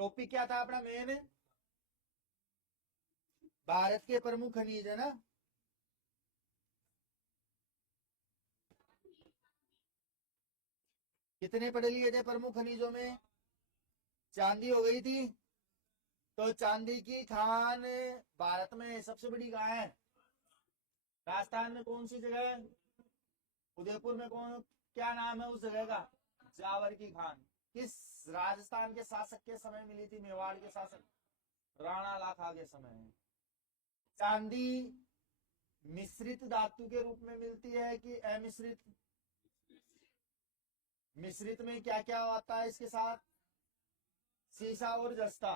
Topic क्या था अपना मेन? भारत के प्रमुख खनिज है ना। कितने पढ़ लिए थे प्रमुख खनिजों में? चांदी हो गई थी। तो चांदी की खान भारत में सबसे बड़ी कहाँ है? राजस्थान में कौन सी जगह है? उदयपुर में कौन, क्या नाम है उस जगह का? जावर की खान। किस राजस्थान के शासक के समय मिली थी? मेवाड़ के शासक राणा लाखा के समय। चांदी मिश्रित धातु के रूप में मिलती है कि अमिश्रित? मिश्रित में क्या क्या आता है इसके साथ? सीसा और जस्ता।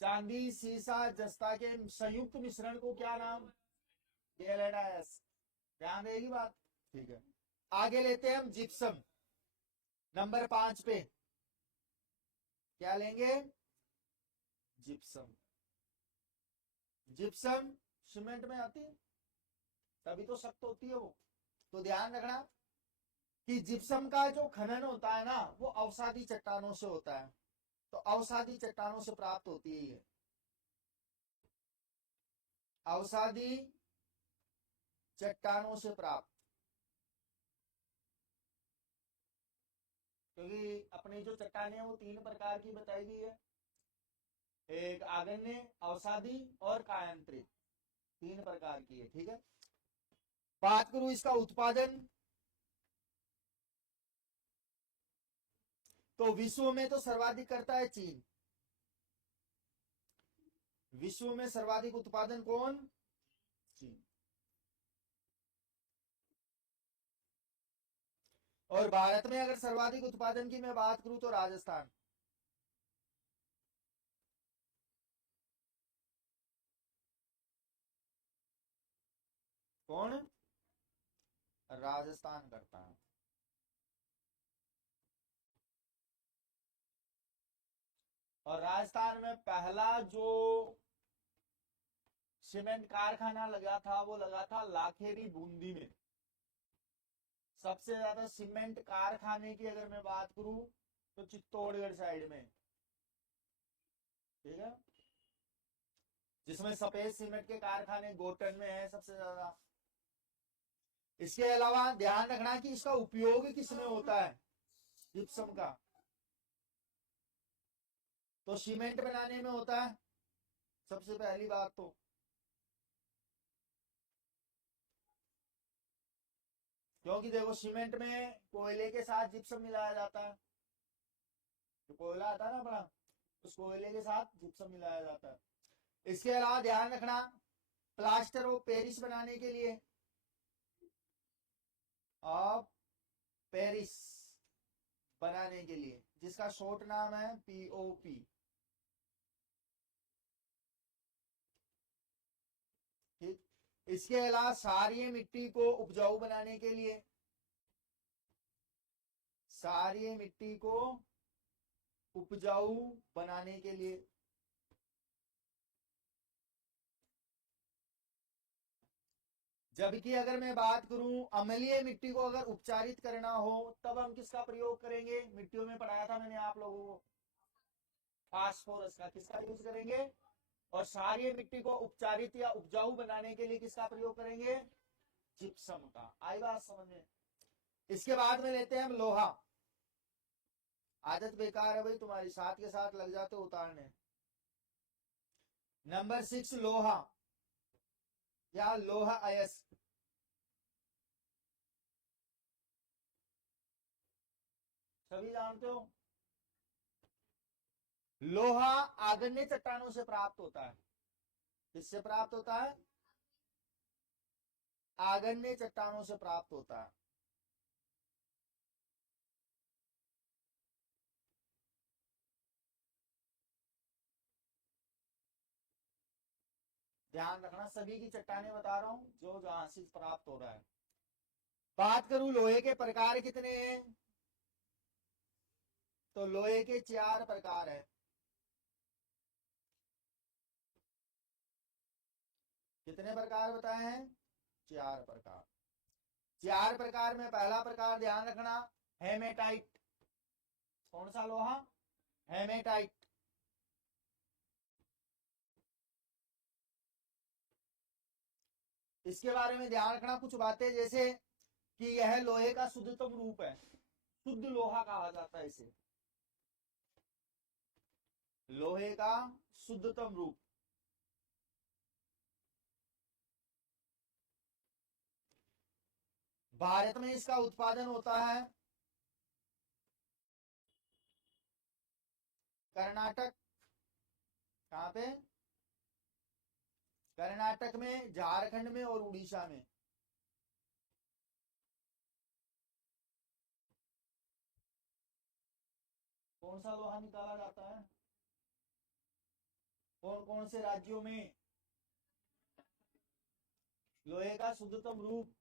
चांदी सीसा जस्ता के संयुक्त मिश्रण को क्या नाम? एलएडएस। ध्यान रहेगी बात। ठीक है, आगे लेते हैं हम जिप्सम। नंबर 5 पे क्या लेंगे? जिप्सम। जिप्सम सीमेंट में आती है, तभी तो सख्त होती है वो। तो ध्यान रखना कि जिप्सम का जो खनन होता है ना, वो अवसादी चट्टानों से होता है। तो अवसादी चट्टानों से प्राप्त होती है ये। अवसादी चट्टानों से प्राप्त। क्योंकि अपनी जो चट्टानें वो 3 प्रकार की बताई गई है। एक आगन्य, अवसादी और कायांतरित, 3 प्रकार की है। ठीक है, बात करूं इसका उत्पादन, तो विश्व में तो सर्वाधिक करता है चीन। विश्व में सर्वाधिक उत्पादन कौन? चीन। और भारत में अगर सर्वाधिक उत्पादन की मैं बात करूं तो राजस्थान। कौन? राजस्थान करता है। और राजस्थान में पहला जो सीमेंट कारखाना लगा था वो लगा था लाखेरी बूंदी में। सबसे ज्यादा सीमेंट कारखाने की अगर मैं बात करूं तो चित्तौड़गढ़ साइड में। ठीक है, जिसमें सफेद सीमेंट के कारखाने गोटन में है सबसे ज्यादा। इसके अलावा ध्यान रखना कि इसका उपयोग किसमें होता है? जिप्सम का तो सीमेंट बनाने में होता है सबसे पहली बात तो। क्योंकि देखो सीमेंट में कोयले के साथ जिप्सम मिलाया जाता है। जो कोयला आता है ना अपना, उस कोयले के साथ जिप्सम मिलाया जाता है। इसके अलावा ध्यान रखना, प्लास्टर ऑफ पेरिस बनाने के लिए, ऑफ पेरिस बनाने के लिए, जिसका शॉर्ट नाम है पीओपी। ठीक, इसके अलावा क्षारीय मिट्टी को उपजाऊ बनाने के लिए, क्षारीय मिट्टी को उपजाऊ बनाने के लिए, जबकि अगर मैं बात करूं अम्लीय मिट्टी को अगर उपचारित करना हो तब हम किसका प्रयोग करेंगे? मिट्टियों में पढ़ाया था मैंने आप लोगों को, फास्फोरस का। किसका यूज करेंगे? और क्षारीय मिट्टी को उपचारित या उपजाऊ बनाने के लिए किसका प्रयोग करेंगे? जिप्सम का। आई बात समझ में? इसके बाद में लेते हैं हम लोहा। आदत बेकार है भाई तुम्हारी, साथ के साथ लग जाते उतारने। नंबर 6 लोहा या लोहा अयस्क। सभी जानते हो लोहा आग्नेय चट्टानों से प्राप्त होता है। किससे प्राप्त होता है? आग्नेय चट्टानों से प्राप्त होता है। ध्यान रखना, सभी की चट्टानें बता रहा हूं जो जहां से प्राप्त हो रहा है। बात करूं लोहे के प्रकार कितने हैं, तो लोहे के 4 प्रकार है। कितने प्रकार बताए हैं? 4 प्रकार। 4 प्रकार में पहला प्रकार ध्यान रखना, हेमेटाइट। कौन सा लोहा? हेमेटाइट। इसके बारे में ध्यान रखना कुछ बातें, जैसे कि यह लोहे का शुद्धतम रूप है, शुद्ध लोहा कहा जाता है इसे, लोहे का शुद्धतम रूप। भारत में इसका उत्पादन होता है कर्नाटक, कहां पे, कर्नाटक में, झारखंड में और उड़ीसा में। कौन सा लोहा निकाला जाता है, कौन कौन से राज्यों में लोहे का शुद्धतम रूप,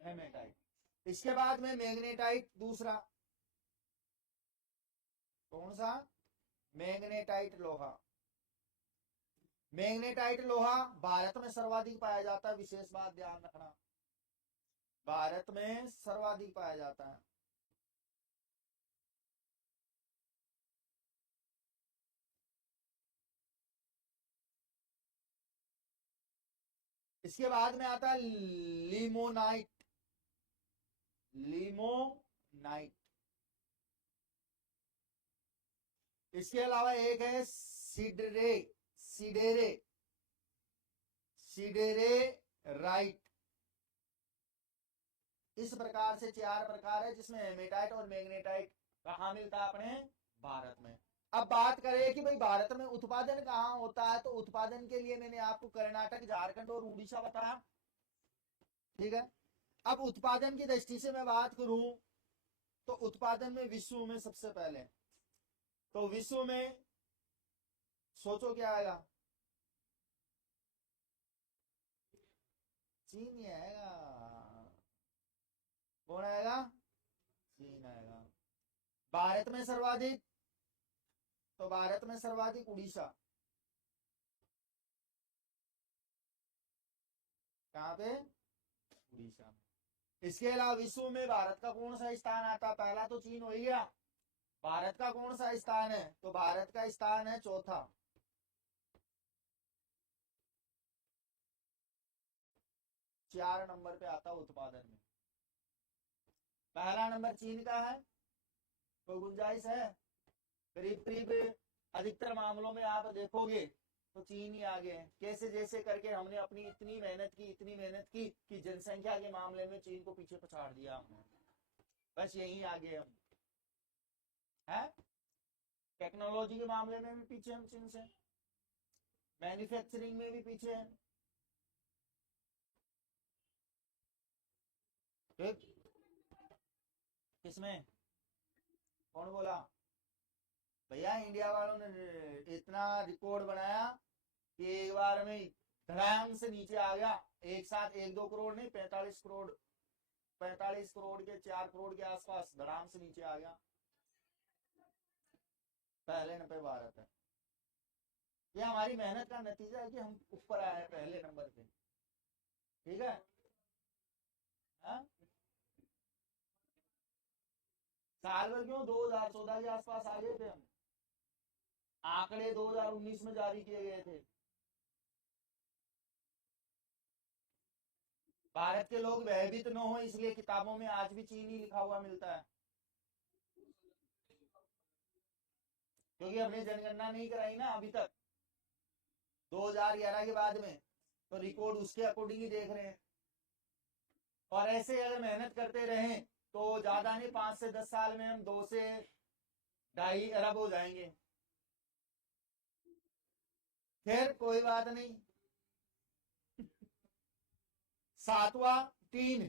हेमेटाइट। इसके बाद में मैग्नेटाइट, दूसरा कौन सा, मैग्नेटाइट लोहा। मैग्नेटाइट लोहा भारत में सर्वाधिक पाया जाता है, विशेष बात ध्यान रखना, भारत में सर्वाधिक पाया जाता है। इसके बाद में आता है लिमोनाइट, लिमोनाइट। इसके अलावा एक है सिडरे, सिडेरे, सिडेरे राइट। इस प्रकार से 4 प्रकार है, जिसमें हेमेटाइट और मैग्नेटाइट कहाँ मिलता है, अपने भारत में। अब बात करें कि भाई भारत में उत्पादन कहाँ होता है, तो उत्पादन के लिए मैंने आपको कर्नाटक, झारखंड और उड़ीसा बताया, ठीक है। अब उत्पादन की दृष्टि से मैं बात करूं तो उत्पादन में विश्व में सबसे पहले, तो विश्व में सोचो क्या आएगा, चीन ही आएगा। कौन आएगा, चीन आएगा। भारत में सर्वाधिक, तो भारत में सर्वाधिक उड़ीसा, कहां पे, उड़ीसा में। इसके अलावा विश्व में भारत का कौन सा स्थान आता है, पहला तो चीन हो ही गया, भारत का कौन सा स्थान है, तो भारत का स्थान है चौथा, 4 नंबर पे आता है उत्पादन में। पहला नंबर चीन का है, कोई गुंजाइश है, करीब करीब अधिकतर मामलों में आप देखोगे तो चीन ही आगे है। कैसे, जैसे करके हमने अपनी इतनी मेहनत की, इतनी मेहनत की कि जनसंख्या के मामले में चीन को पीछे पछाड़ दिया हमने, बस यही आगे हम है। टेक्नोलॉजी के मामले में भी पीछे हम चीन से, मैन्युफैक्चरिंग में भी पीछे हैं, ठीक। किसमें, कौन बोला, भैया इंडिया वालों ने इतना रिकॉर्ड बनाया कि एक बार में धड़ाम से नीचे आ गया, एक साथ 1-2 करोड़ नहीं, 45 करोड़, 45 करोड़ के 4 करोड़ के आसपास धड़ाम से नीचे आ गया, पहले नंबर पे भारत है। ये हमारी मेहनत का नतीजा है कि हम ऊपर आए हैं पहले नंबर पे, ठीक है। हा? साल भर क्यों, 2014 के आसपास आ गए थे हम, आंकड़े 2019 में जारी किए गए थे। भारत के लोग भयभीत न हो इसलिए किताबों में आज भी चीन ही लिखा हुआ मिलता है, क्योंकि हमने जनगणना नहीं कराई ना अभी तक, 2011 के बाद में, तो रिकॉर्ड उसके अकॉर्डिंग ही देख रहे हैं। और ऐसे अगर मेहनत करते रहें तो ज्यादा नहीं, 5 से 10 साल में हम 2 से 2.5 अरब हो जाएंगे। खैर कोई बात नहीं। 7वां टीन,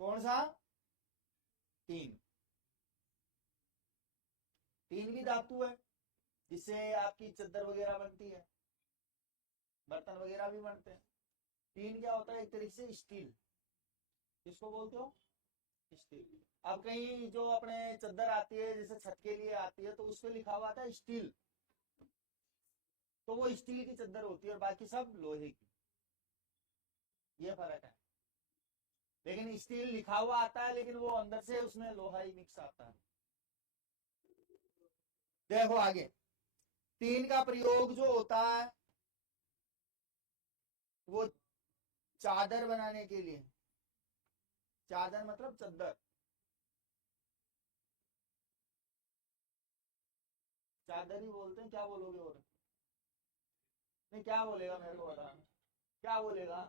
कौन सा, टीन। टीन भी धातु है, जिससे आपकी चद्दर वगैरह बनती है, बर्तन वगैरह भी बनते हैं। टीन क्या होता है, एक तरीके से स्टील, किसको बोलते हो, स्टील। अब कहीं जो अपने चद्दर आती है, जैसे छत के लिए आती है, तो उस पर लिखा हुआ था स्टील, तो वो स्टील की चद्दर होती है और बाकी सब लोहे की, ये फर्क है। लेकिन स्टील लिखा हुआ आता है, लेकिन वो अंदर से उसमें लोहा ही मिक्स आता है। देखो आगे, टीन का प्रयोग जो होता है वो चादर बनाने के लिए, चादर मतलब चद्दर, चादर ही बोलते हैं, क्या बोलोगे और? नहीं, क्या बोलेगा मेरे को बता, क्या बोलेगा?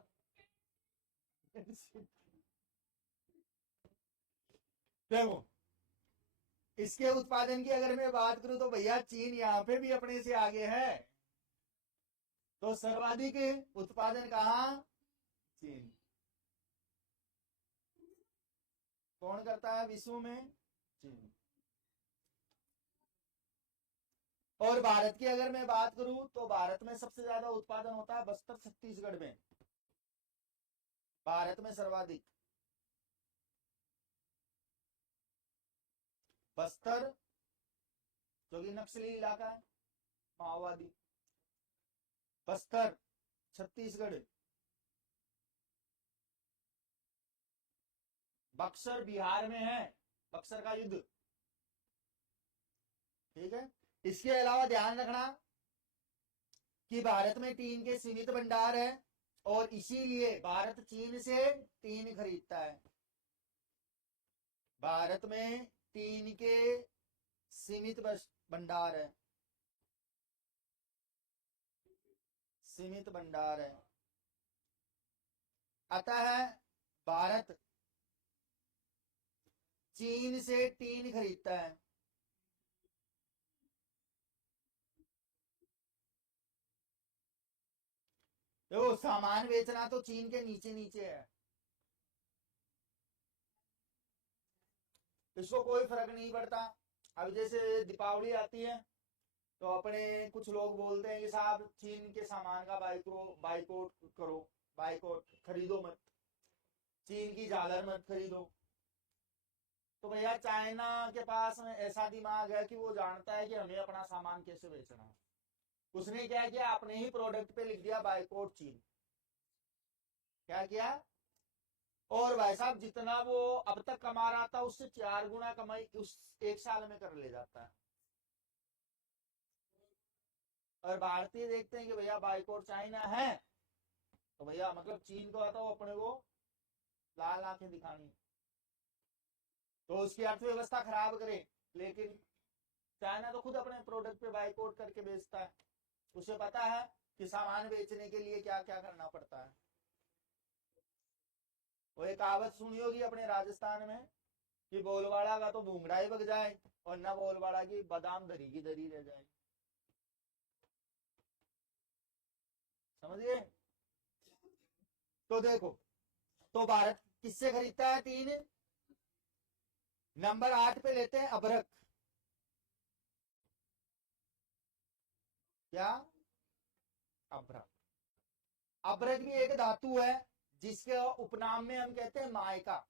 देखो, इसके उत्पादन की अगर मैं बात करूं तो भैया चीन यहाँ पे भी अपने से आगे है। तो सर्वाधिक उत्पादन कहाँ? चीन। कौन करता है विश्व में? चीन। और भारत की अगर मैं बात करूं तो भारत में सबसे ज्यादा उत्पादन होता है बस्तर छत्तीसगढ़ में, भारत में सर्वाधिक। बस्तर जो कि नक्सली इलाका है, माओवादी, बस्तर छत्तीसगढ़, बक्सर बिहार में है, बक्सर का युद्ध, ठीक है। इसके अलावा ध्यान रखना कि भारत में टीन के सीमित भंडार है और इसीलिए भारत चीन से टीन खरीदता है। भारत में टीन के सीमित भंडार है, सीमित भंडार है, अतः भारत चीन से टीन खरीदता है। देखो, सामान बेचना तो चीन के नीचे नीचे है, इसको कोई फर्क नहीं पड़ता। अब जैसे दीपावली आती है तो अपने कुछ लोग बोलते हैं कि साहब चीन के सामान का बाइकोट करो, बाइकोट खरीदो मत, चीन की झालर मत खरीदो। तो भैया चाइना के पास में ऐसा दिमाग है कि वो जानता है कि हमें अपना सामान कैसे बेचना है। उसने क्या किया, अपने ही प्रोडक्ट पे लिख दिया बाइकोट चीन। क्या किया? और भाई साहब जितना वो अब तक कमा रहा था उससे 4 गुना कमाई उस एक साल में कर ले जाता है। और भारतीय देखते हैं कि भैया बाइकोट चाइना है तो भैया मतलब चीन को आता हो अपने को लाल आंखें दिखानी, तो उसकी अर्थव्यवस्था खराब करे। लेकिन चाइना तो खुद अपने प्रोडक्ट पे बाइकोट करके बेचता है, उसे पता है कि सामान बेचने के लिए क्या क्या करना पड़ता है। वो एक कहावत सुनी होगी अपने राजस्थान में कि बोलवाड़ा का तो भूंगड़ा ही बग जाए और ना बोलवाड़ा की बादाम धरी की धरी रह जाए। समझिए। तो देखो, तो भारत किससे खरीदता है टीन? नंबर 8 पे लेते हैं अभ्रक। क्या? अभ्रक। अभ्रक भी एक धातु है जिसके उपनाम में हम कहते हैं मायका।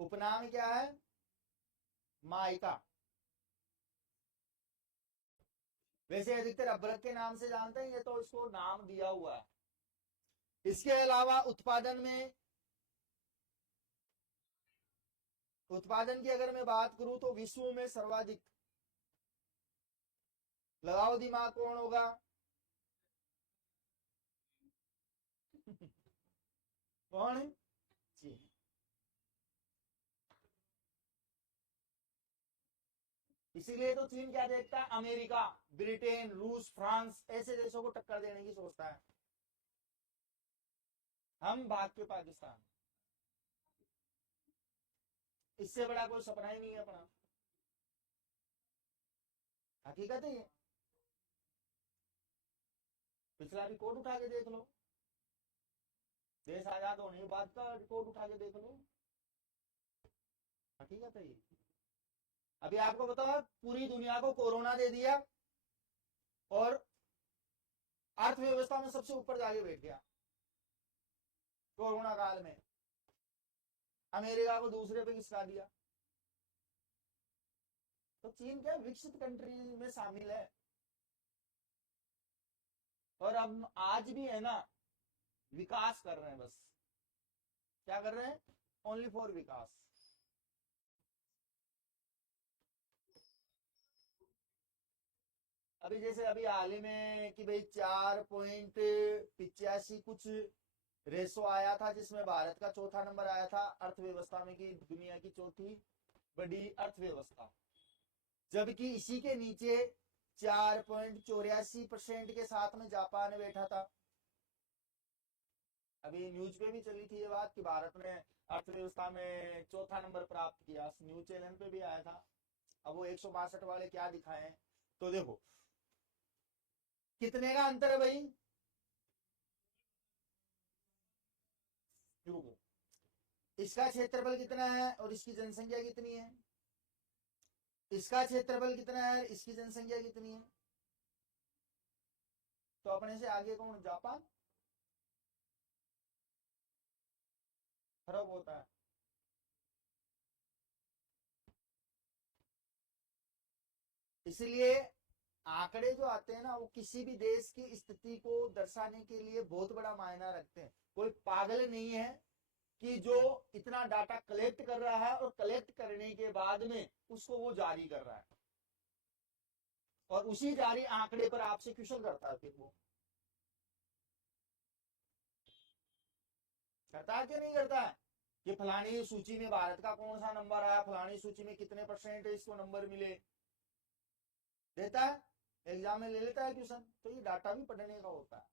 उपनाम क्या है? मायका। वैसे अधिकतर अभ्रक के नाम से जानते हैं, ये तो इसको नाम दिया हुआ है। इसके अलावा उत्पादन की अगर मैं बात करूं तो विश्व में सर्वाधिक, लगाओ दिमाग, कौन होगा? कौन? चीन। इसीलिए तो चीन क्या देखता है, अमेरिका, ब्रिटेन, रूस, फ्रांस ऐसे देशों को टक्कर देने की सोचता है। हम भाग के पाकिस्तान, इससे बड़ा कोई सपना ही नहीं है अपना। हकीकत है ये, पिछला रिकॉर्ड उठा के देख लो, देश आजाद होने के बाद का रिकॉर्ड उठा के देख लो, हकीकत है ये। अभी आपको बताओ, पूरी दुनिया को कोरोना दे दिया और अर्थव्यवस्था में सबसे ऊपर जाके बैठ गया कोरोना काल में, अमेरिका को दूसरे पे खिसका दिया। तो चीन क्या विकसित कंट्री में शामिल है, और अब आज भी है ना, विकास कर रहे हैं बस। क्या कर रहे हैं? ओनली फॉर विकास। अभी जैसे अभी हाल ही में कि भाई 4.85 कुछ रेशो आया था, जिसमें भारत का चौथा नंबर आया था अर्थव्यवस्था में कि दुनिया की चौथी बड़ी अर्थव्यवस्था, जबकि इसी के नीचे 4.84% के साथ में जापान बैठा था। अभी न्यूज पे भी चली थी ये बात कि भारत ने अर्थव्यवस्था में चौथा नंबर प्राप्त किया, न्यूज चैनल पे भी आया था। अब वो 162 वाले क्या दिखाए, तो देखो कितने का अंतर है भाई, रुको, इसका क्षेत्रफल कितना है और इसकी जनसंख्या कितनी है, इसका क्षेत्रफल कितना है, इसकी जनसंख्या कितनी है, तो अपने से आगे कौन, जापान, फर्क होता है। इसलिए आंकड़े जो आते हैं ना, वो किसी भी देश की स्थिति को दर्शाने के लिए बहुत बड़ा मायना रखते हैं। कोई पागल नहीं है कि जो इतना डाटा कलेक्ट कर रहा है और कलेक्ट करने के बाद में उसको वो जारी कर रहा है, और उसी जारी आंकड़े पर आपसे क्वेश्चन करता है, फिर वो करता है कि नहीं करता है कि फलानी सूची में भारत का कौन सा नंबर आया, फलानी सूची में कितने परसेंट इसको नंबर मिले, देता है, एग्जाम में ले लेता है क्वेश्चन। तो ये डाटा भी पढ़ने का होता है,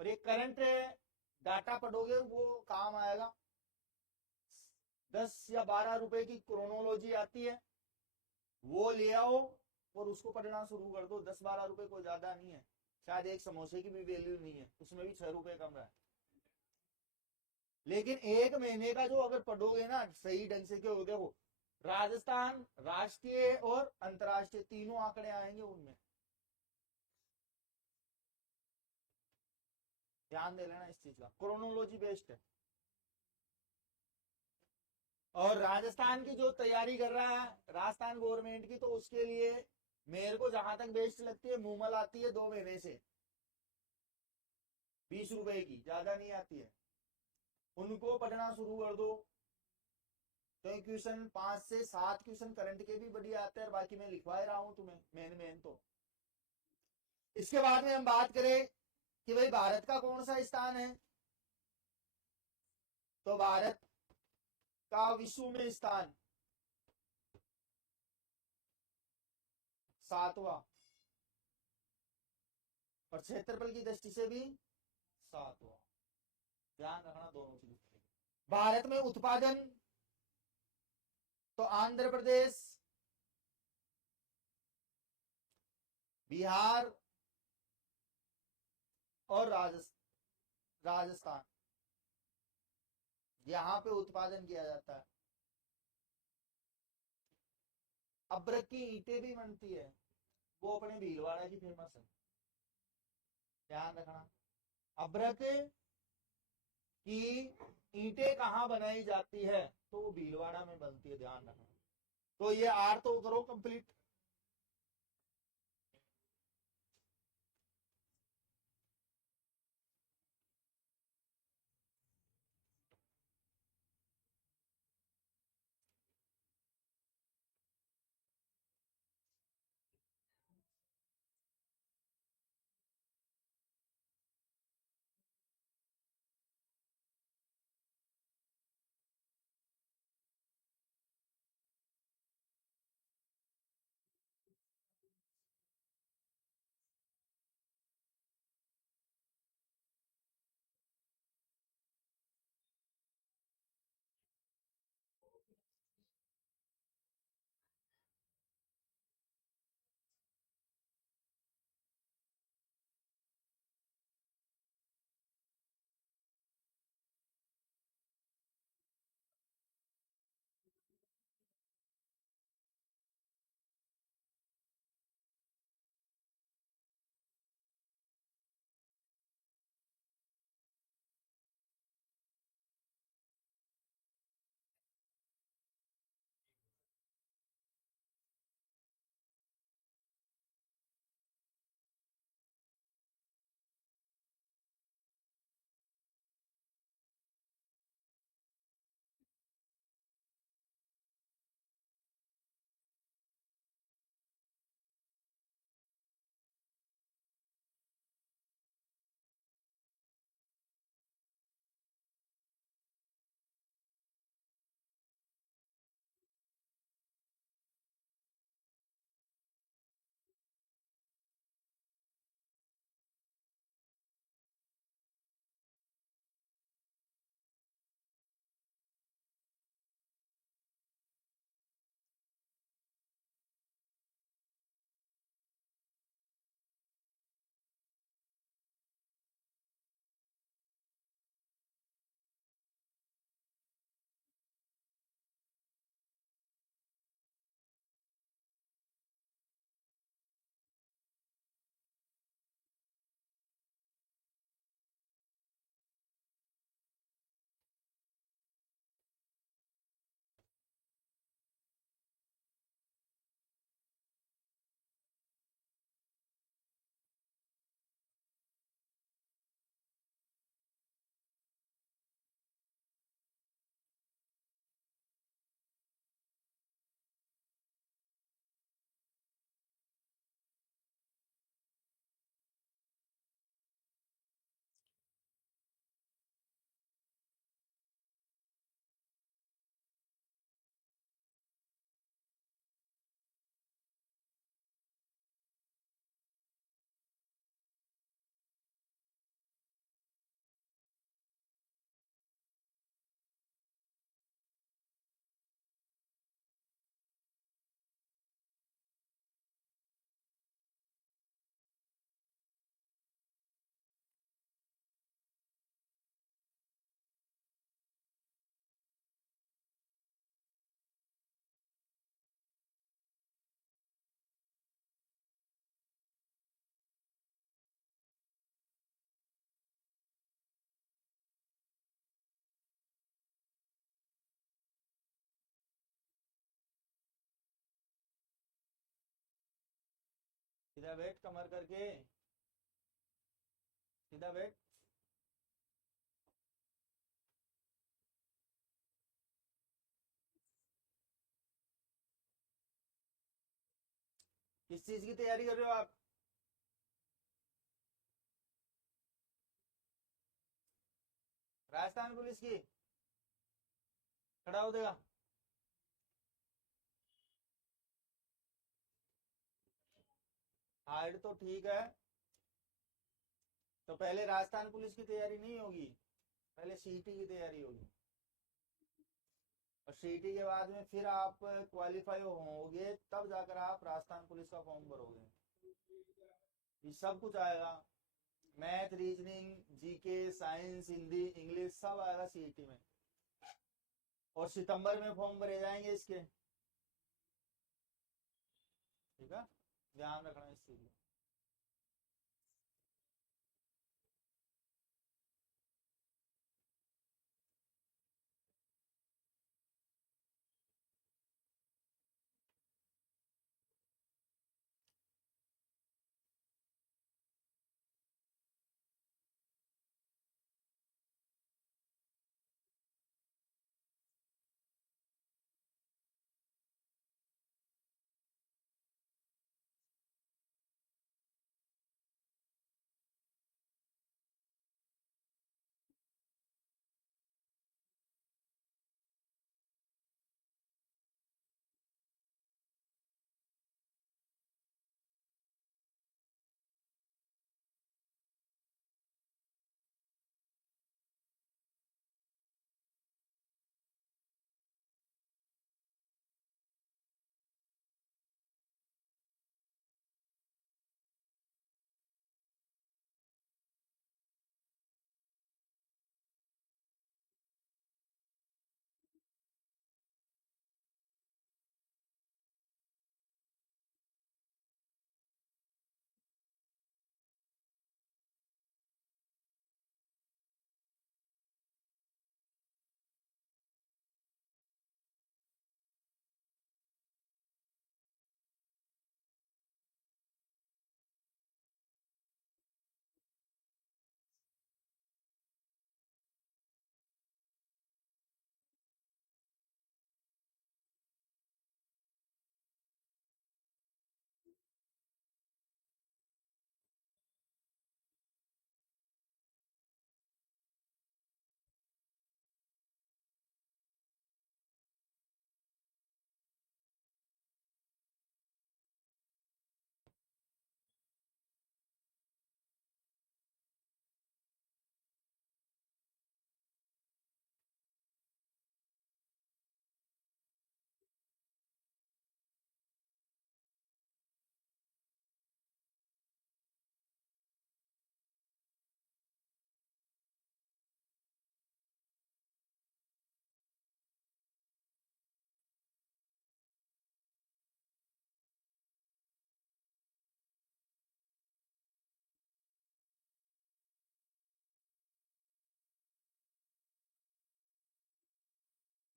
और ये करंट डाटा पढ़ोगे वो काम आएगा। 10 या 12 रुपए की क्रोनोलॉजी आती है, वो ले आओ और उसको पढ़ना शुरू कर दो। 10-12 रुपए कोई ज्यादा नहीं है, शायद एक समोसे की भी वैल्यू नहीं है, उसमें भी 6 रुपए कम है। लेकिन एक महीने का जो अगर पढ़ोगे ना सही ढंग से, क्यों देखो राजस्थान राष्ट्रीय और अंतर्राष्ट्रीय तीनों आंकड़े आएंगे उनमें, ध्यान दे लेना इस चीज का, क्रोनोलॉजी बेस्ड है। और राजस्थान की जो तैयारी कर रहा है राजस्थान गवर्नमेंट की, तो उसके लिए मेरे को जहां तक बेस्ट लगती है, मूमल आती है 2 महीने से, 20 रुपए की, ज्यादा नहीं आती है, उनको पढ़ना शुरू कर दो। तो क्वेश्चन 5 से 7 क्वेश्चन करंट के भी बढ़िया आते हैं, और बाकी मैं लिखवा ही रहा हूं तुम्हें मेन तो। इसके बाद में हम बात करें कि भाई भारत का कौन सा स्थान है, तो भारत का विश्व में स्थान 7वां, और क्षेत्रफल की दृष्टि से भी 7वां, ध्यान रखना दोनों चीज। भारत में उत्पादन तो आंध्र प्रदेश, बिहार और राजस्थान, यहां पे उत्पादन किया जाता है। अब्रक की ईंटें भी बनती है, वो अपने भीलवाड़ा की फेमस है, ध्यान रखना। अब्रक की ईंटें कहाँ बनाई जाती है, तो वो भीलवाड़ा में बनती है, ध्यान रखना। तो ये आर तो करो कंप्लीट। सीधा बैठ, कमर करके सीधा बैठ। किस चीज की तैयारी कर रहे हो आप? राजस्थान पुलिस की? खड़ा हो देगा? हाइट तो ठीक है, तो पहले राजस्थान पुलिस की तैयारी नहीं होगी, पहले सीईटी की तैयारी होगी, और सीईटी के बाद में फिर आप क्वालिफाई होंगे, तब जाकर आप राजस्थान पुलिस का फॉर्म भरोगे। ये सब कुछ आएगा, math, reasoning, GK, science, Hindi, English, सब आएगा सीईटी में। और सितंबर में फॉर्म भरे जाएंगे इसके। ठीक है, ध्यान रखना इस चीज को।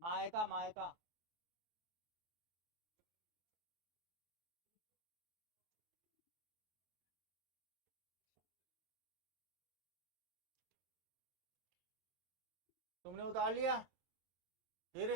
मायका, मायका। तुमने उतार लिया? फिर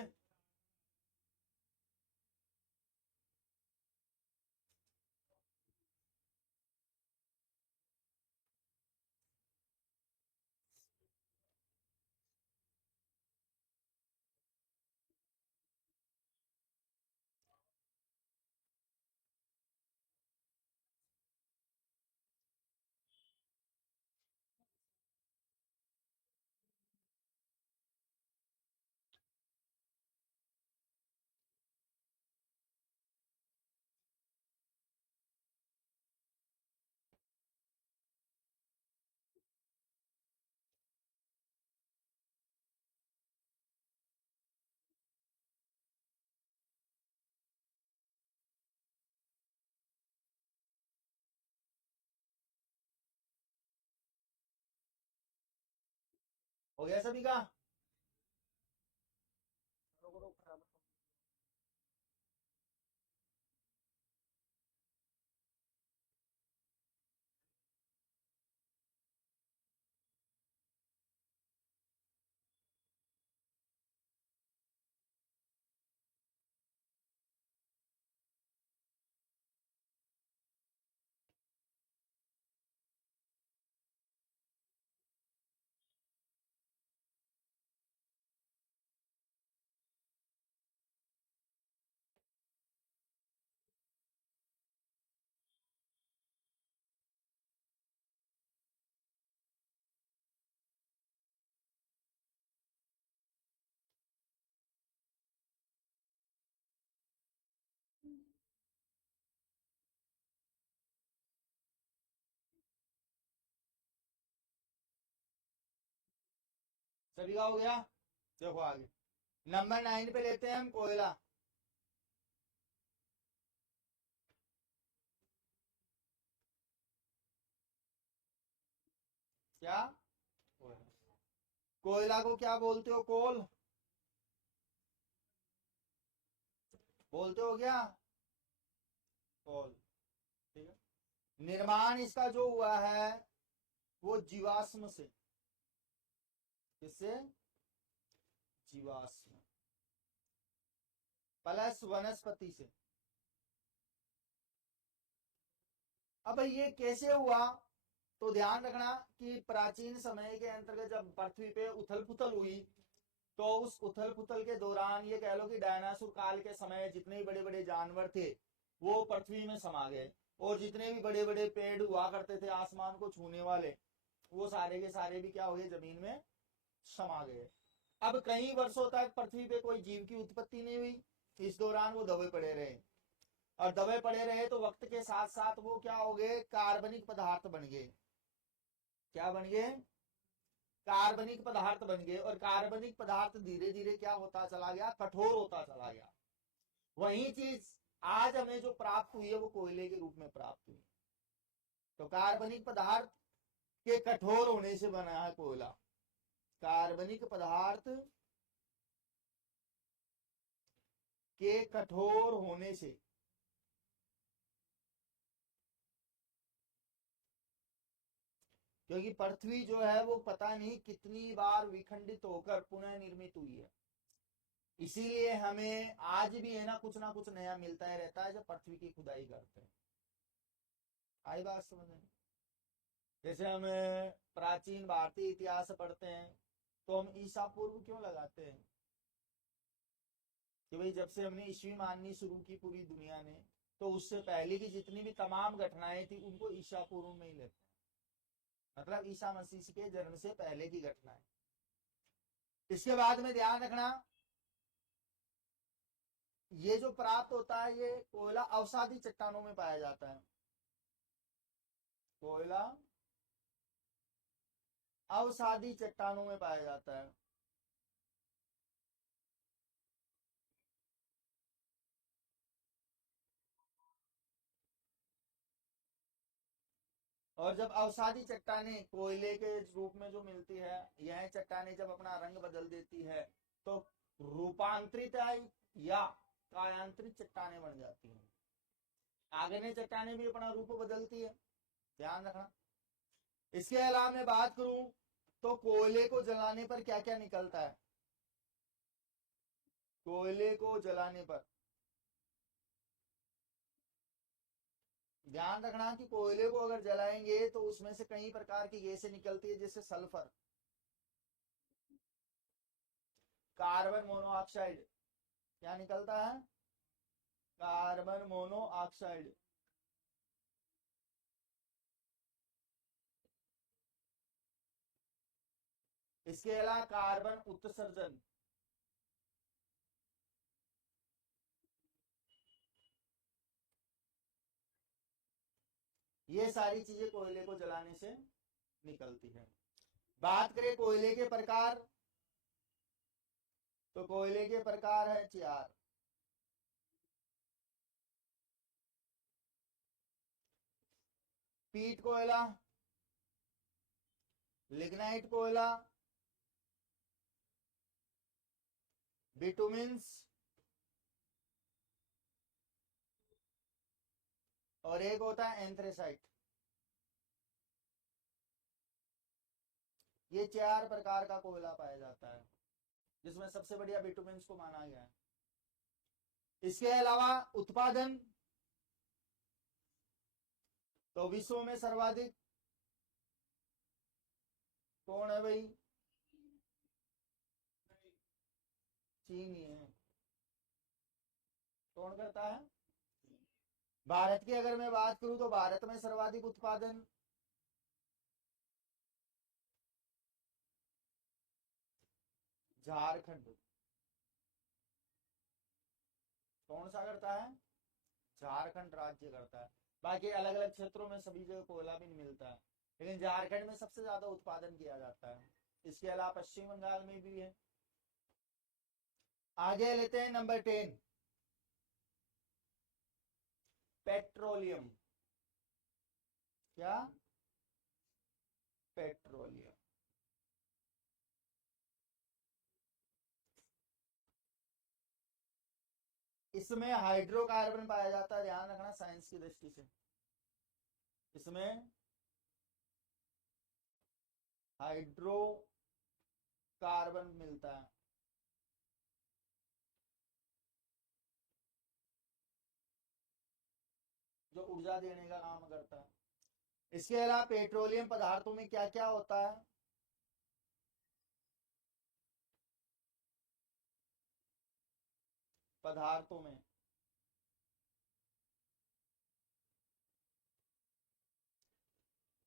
हो गया सभी का? रुको, रुको, फटाफट। सभी का हो गया। देखो आगे नंबर 9 पे लेते हैं हम कोयला। क्या कोयला को क्या बोलते हो? कोल बोलते हो क्या? कोल। ठीक है। निर्माण इसका जो हुआ है वो जीवाश्म से। किससे? जीवाश्म प्लस वनस्पति से। अब ये कैसे हुआ? तो ध्यान रखना कि प्राचीन समय के अंतर्गत जब पृथ्वी पे उथल पुथल हुई तो उस उथल पुथल के दौरान ये कह लो कि डायनासोर काल के समय जितने भी बड़े बड़े जानवर थे वो पृथ्वी में समा गए, और जितने भी बड़े बड़े पेड़ हुआ करते थे आसमान को छूने वाले, वो सारे के सारे भी क्या हो गए? जमीन में समा गए। अब कई वर्षों तक पृथ्वी पे कोई जीव की उत्पत्ति नहीं हुई। इस दौरान वो दबे पड़े रहे, और दबे पड़े रहे तो वक्त के साथ साथ वो क्या हो गए? कार्बनिक पदार्थ बन गए। क्या बन गए? कार्बनिक पदार्थ बन गए। और कार्बनिक पदार्थ धीरे धीरे क्या होता चला गया? कठोर होता चला गया। वही चीज आज हमें जो प्राप्त हुई है वो कोयले के रूप में प्राप्त हुई। तो कार्बनिक पदार्थ के कठोर होने से बना है कोयला। कार्बनिक पदार्थ के कठोर होने से। क्योंकि पृथ्वी जो है वो पता नहीं कितनी बार विखंडित होकर पुनः निर्मित हुई है, इसीलिए हमें आज भी है ना कुछ नया मिलता है रहता है जब पृथ्वी की खुदाई करते हैं। आई बात समझ में? जैसे हम प्राचीन भारतीय इतिहास पढ़ते हैं तो हम ईसा पूर्व क्यों लगाते हैं? कि भाई जब से हमने ईस्वी माननी शुरू की पूरी दुनिया ने, तो उससे पहले की जितनी भी तमाम घटनाएं थी उनको ईसा पूर्व में ही लेते हैं। मतलब ईसा मसीह के जन्म से पहले की घटनाएं। इसके बाद में ध्यान रखना, ये जो प्राप्त होता है ये कोयला अवसादी चट्टानों में पाया जाता है। कोयला अवसादी चट्टानों में पाया जाता है। और जब अवसादी चट्टाने कोयले के रूप में जो मिलती है, यह चट्टाने जब अपना रंग बदल देती है तो रूपांतरित या कायांतरित चट्टाने बन जाती हैं। आगे चट्टाने भी अपना रूप बदलती है, ध्यान रखना। इसके अलावा मैं बात करूं तो कोयले को जलाने पर क्या क्या निकलता है? कोयले को जलाने पर ध्यान रखना कि कोयले को अगर जलाएंगे तो उसमें से कई प्रकार की गैसें निकलती है, जैसे सल्फर, कार्बन मोनोऑक्साइड। क्या निकलता है? Carbon monoxide. इसके अलावा कार्बन उत्सर्जन। ये सारी चीजें कोयले को जलाने से निकलती है। बात करें कोयले के प्रकार, तो कोयले के प्रकार है 4। पीट कोयला, लिग्नाइट कोयला, बिटुमिन्स, और एक होता है एंथ्रेसाइट। ये 4 प्रकार का कोयला पाया जाता है, जिसमें सबसे बढ़िया बिटुमिन्स को माना गया है। इसके अलावा उत्पादन, तो विश्व में सर्वाधिक कौन है भाई? चीन ही है। कौन करता है? भारत की अगर मैं बात करूं तो भारत में सर्वाधिक उत्पादन झारखंड। कौन सा करता है? झारखंड राज्य करता है। बाकी अलग अलग क्षेत्रों में सभी जगह कोयला भी मिलता है, लेकिन झारखंड में सबसे ज्यादा उत्पादन किया जाता है। इसके अलावा पश्चिम बंगाल में भी है। आगे लेते हैं नंबर 10, पेट्रोलियम। क्या? पेट्रोलियम। इसमें हाइड्रोकार्बन पाया जाता है, ध्यान रखना साइंस की दृष्टि से। इसमें हाइड्रोकार्बन मिलता है। जो ऊर्जा देने का काम करता है। इसके अलावा पेट्रोलियम पदार्थों में क्या क्या होता है? पदार्थों में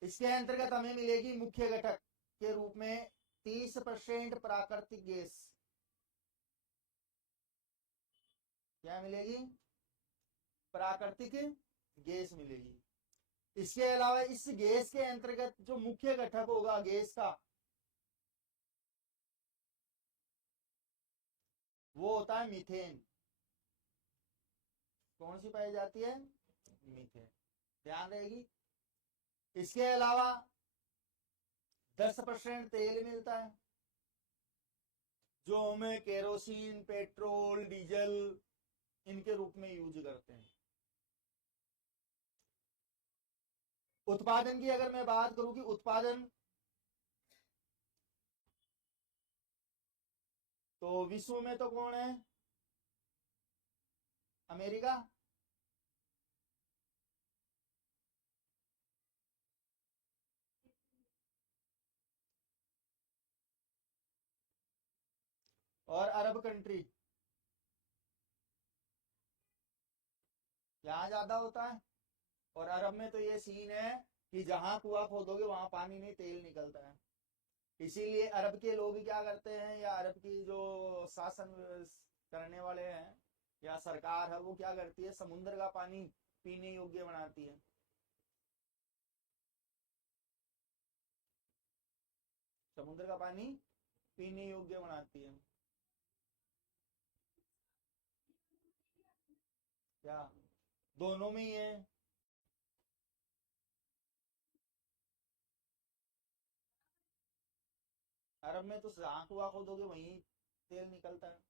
इसके अंतर्गत हमें मिलेगी मुख्य घटक के रूप में 30% प्राकृतिक गैस। क्या मिलेगी? प्राकृतिक गैस मिलेगी। इसके अलावा इस गैस के अंतर्गत जो मुख्य घटक होगा गैस का, वो होता है मीथेन। कौन सी पाई जाती है? मीथेन, ध्यान रहेगी। इसके अलावा 10% तेल मिलता है, जो हमें केरोसिन, पेट्रोल, डीजल इनके रूप में यूज करते हैं। उत्पादन की अगर मैं बात करूं कि उत्पादन तो विश्व में तो कौन है? अमेरिका। और अरब कंट्री, यहां ज्यादा होता है। और अरब में तो ये सीन है कि जहां कुआं खोदोगे वहां पानी नहीं, तेल निकलता है। इसीलिए अरब के लोग क्या करते हैं, या अरब की जो शासन करने वाले हैं या सरकार है, वो क्या करती है, समुद्र का पानी पीने योग्य बनाती है। समुद्र का पानी पीने योग्य बनाती है। क्या? दोनों में ही है। अरब में तो जहां कुआं खोदोगे वहीं तेल निकलता है।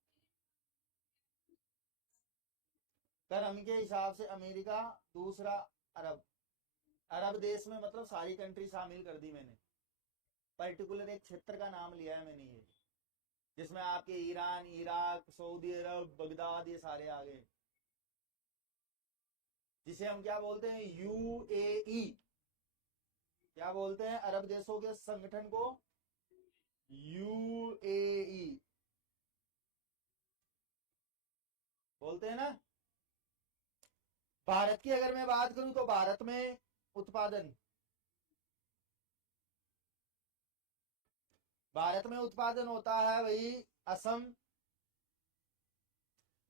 कर्म के हिसाब से अमेरिका, दूसरा अरब। अरब देश में मतलब सारी कंट्री शामिल कर दी मैंने, पर्टिकुलर एक क्षेत्र का नाम लिया है मैंने ये, जिसमें आपके ईरान, इराक, सऊदी अरब, बगदाद ये सारे आ गए, जिसे हम क्या बोलते हैं, यूएई। क्या बोलते हैं अरब देशों के संगठन को? यूएई बोलते हैं ना। भारत की अगर मैं बात करूं तो भारत में उत्पादन, भारत में उत्पादन होता है वही असम,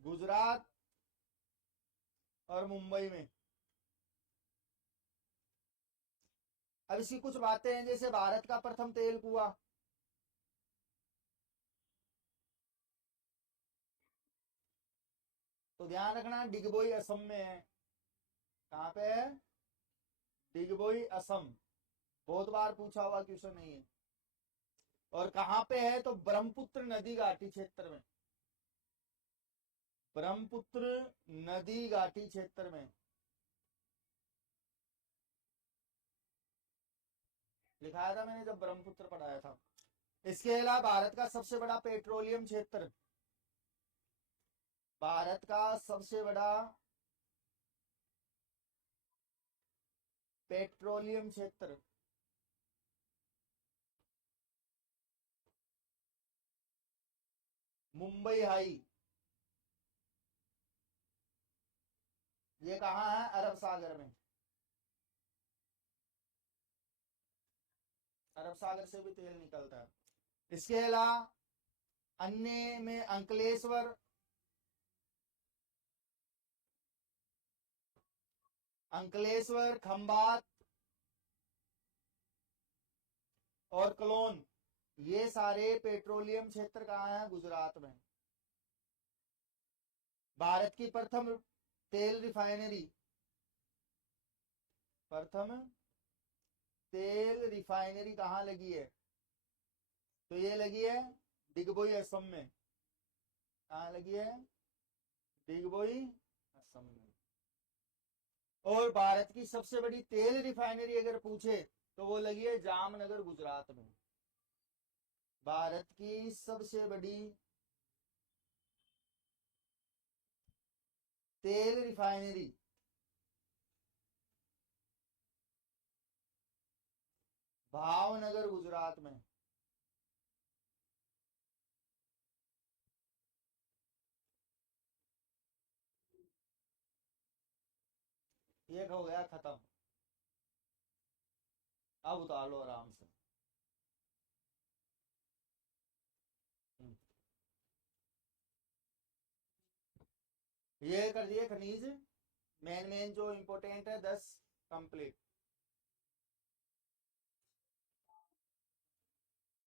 गुजरात और मुंबई में। अब इसकी कुछ बातें हैं, जैसे भारत का प्रथम तेल कुआं, तो ध्यान रखना डिगबोई असम में है। कहां पे है? डिगबोई असम। बहुत बार पूछा हुआ क्वेश्चन नहीं है। और कहां पे है? तो ब्रह्मपुत्र नदी घाटी क्षेत्र में। ब्रह्मपुत्र नदी घाटी क्षेत्र में लिखाया था मैंने जब ब्रह्मपुत्र पढ़ाया था। इसके अलावा भारत का सबसे बड़ा पेट्रोलियम क्षेत्र, भारत का सबसे बड़ा पेट्रोलियम क्षेत्र मुंबई हाई। ये कहाँ है? अरब सागर में। अरब सागर से भी तेल निकलता है। इसके अलावा अन्य में अंकलेश्वर, अंकलेश्वर, खंभात और कलोन, ये सारे पेट्रोलियम क्षेत्र कहाँ है? गुजरात में। भारत की प्रथम तेल रिफाइनरी, प्रथम तेल रिफाइनरी कहाँ लगी है? तो ये लगी है डिगबोई असम में। कहाँ लगी है? डिगबोई असम में। और भारत की सबसे बड़ी तेल रिफाइनरी अगर पूछे तो वो लगी है जामनगर गुजरात में। भारत की सबसे बड़ी तेल रिफाइनरी भावनगर गुजरात में। एक हो गया खत्म। अब उतार लो आराम से। ये कर दिए खनिज, मेन मेन जो इंपोर्टेंट है 10 कंप्लीट।